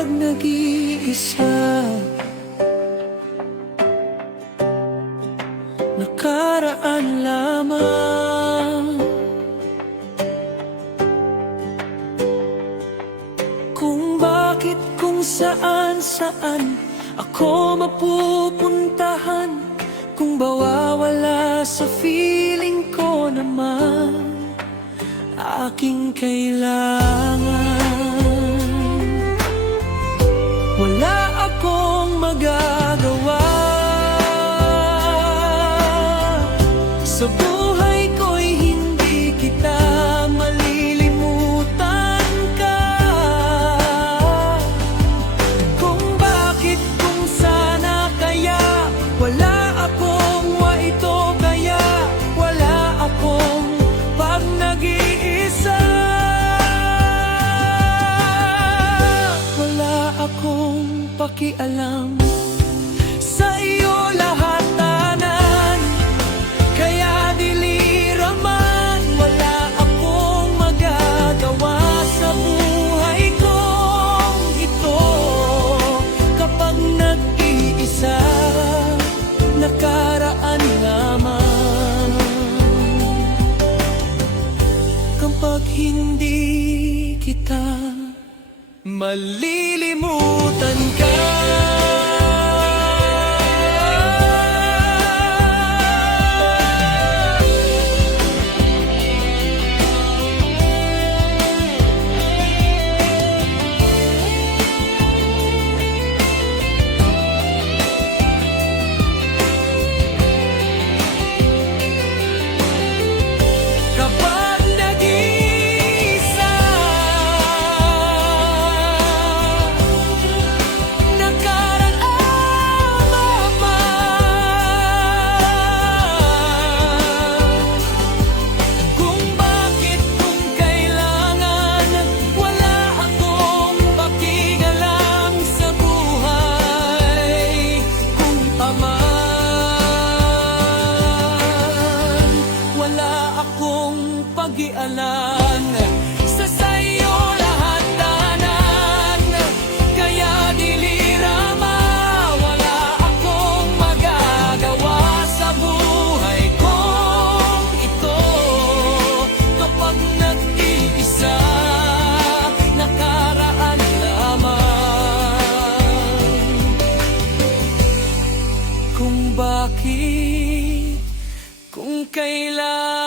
kapag nag-iisa, nakaraan lamang. Kung bakit, kung saan ako mapupuntahan, kung mawawala sa feeling ko naman aking kailangan. Wala akong magagawa sa buhay ko'y hindi kita malilimutan ka. Kung bakit, kung sana, kaya wala akong ito, kaya wala akong pag nag-iisa. Wala akong pakialam sa iyo lahat tanan, kaya diliraman. Wala akong magagawa sa buhay kong ito kapag nag-iisa, nakaraan lamang. Kapag hindi kita malilimutan ka. Pag-ialan sa sayo lahat tanan, kaya dilirama. Wala akong magagawa sa buhay kong ito kapag nag-iisa, nakaraan lamang. Kung bakit, kung kailan